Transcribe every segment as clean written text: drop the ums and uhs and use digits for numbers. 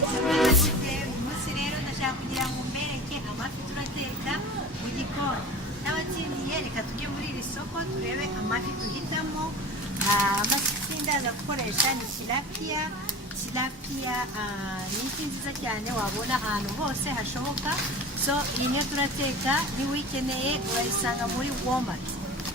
umunsi rero ndashaka kugira ngo mbereke amafi turateka mu gikoni n'abatsindiye. Reka tujye muri iri soko turebe amafi duhitamo. Amafi ndaza gukoresha ni tilapia ni ifi nziza cyane wabona ahantu hose hashoboka. So iyi niyo turateka, niba uyikeneye urayisanga muri Walmart.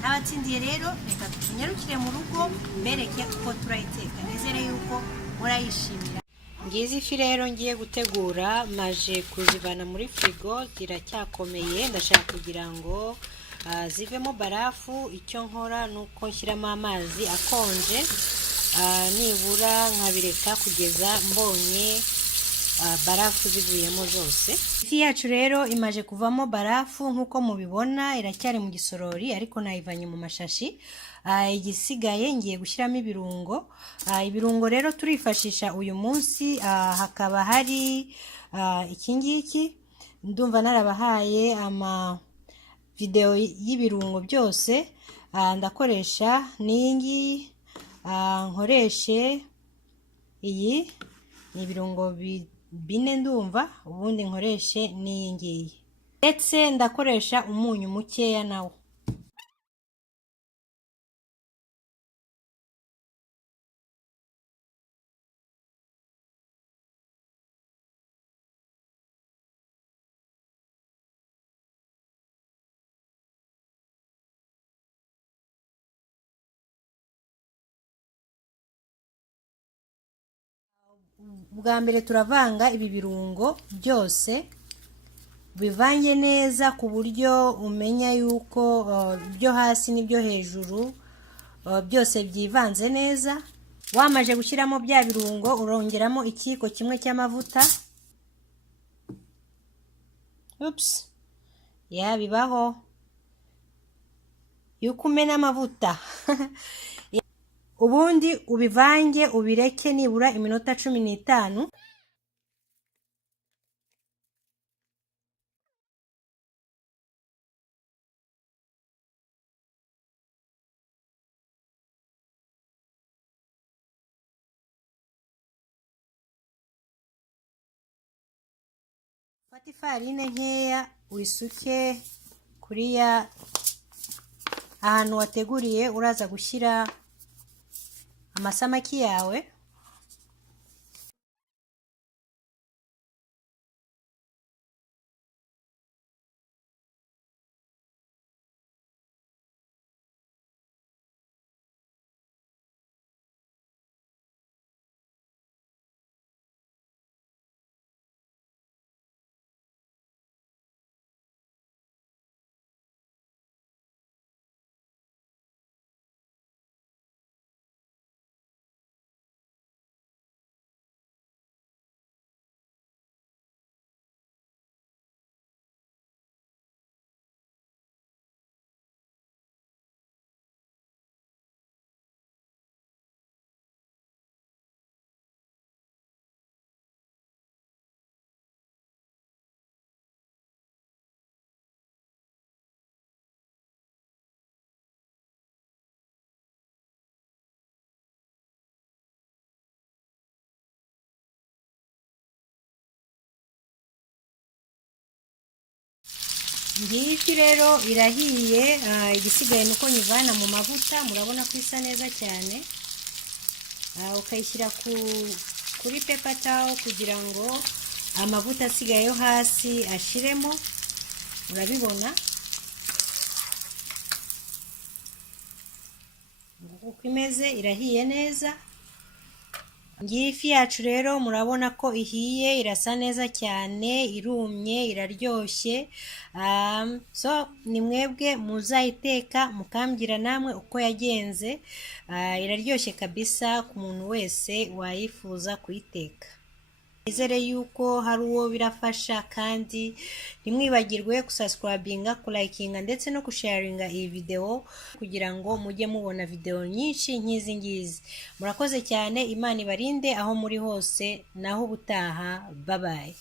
N'abatsindiye rero reka tunyarukire mu rugo mbereke uko turayiteka, nizere yuko murayishimira. Ngizi ifi rero ngiye gutegura, maje kuzivana muri frigo, ziracyakomeye. Ndashaka kugira ngo zivemo barafu. Icyo nkora nuko nshyiramo amazi akonje, nibura nkabireka kugeza mbonye barafu zivuyemo zose. Ifi yacu rero imaje kuvamo barafu nkuko mubibona, iracyari mu gisorori ariko nayivanye mu mashashi. Igisigaye ngiye gushyiramo ibirungo. Ibirungo rero turifashisha uyu munsi, hakaba hari iki ngiki, ndumva narabahaye ama video y'ibirungo byose. Ndakoresha n'ingi, nkoreshe iyi ni ibirungo bine ndumva, ubundi nkoreshe n'ingi, ndetse ndakoresha umunyu mukeya nawo. Bwa mbere turavanga ibi birungo byose, bivange neza ku buryo umenya yuko ibyo hasi n'ibyo hejuru byose byivanze neza. Wamaje gushyiramo bya birungo urongeramo ikiko kimwe cy'amavuta. Bibaho yuko umena amavuta. Ubundi ubivange ubireke nibura iminota 15. Fata ifarine nkeya uyisuke kuriya ahantu wateguriye uraza gushyira amasamaki yawe. Ngiyi rero irahiye, igisigaye nuko nyivana mu mavuta. Murabona ko isa neza cyane. Ukayishyira kuri paper towel kugira ngo amavuta asigaye yo hasi ashiremo. Murabibona uko imeze, irahiye neza. Ngiyi ifi yacu rero murabona ko ihiye, irasa neza cyane, irumye, iraryoshye. So ni mwebwe muzayiteka mukambwira namwe uko yagenze. Iraryoshye kabisa ku muntu wese wayifuza kuyiteka. Nizere yuko hari uwo birafasha, kandi ntimwibagirwe gusubscribinga, kulikinga ndetse no kusharinga iyi video kugira ngo mujye mubona video nyinshi nk'izi ngizi. Murakoze cyane, Imana ibarinde aho muri hose, naho ubutaha. Bye bye.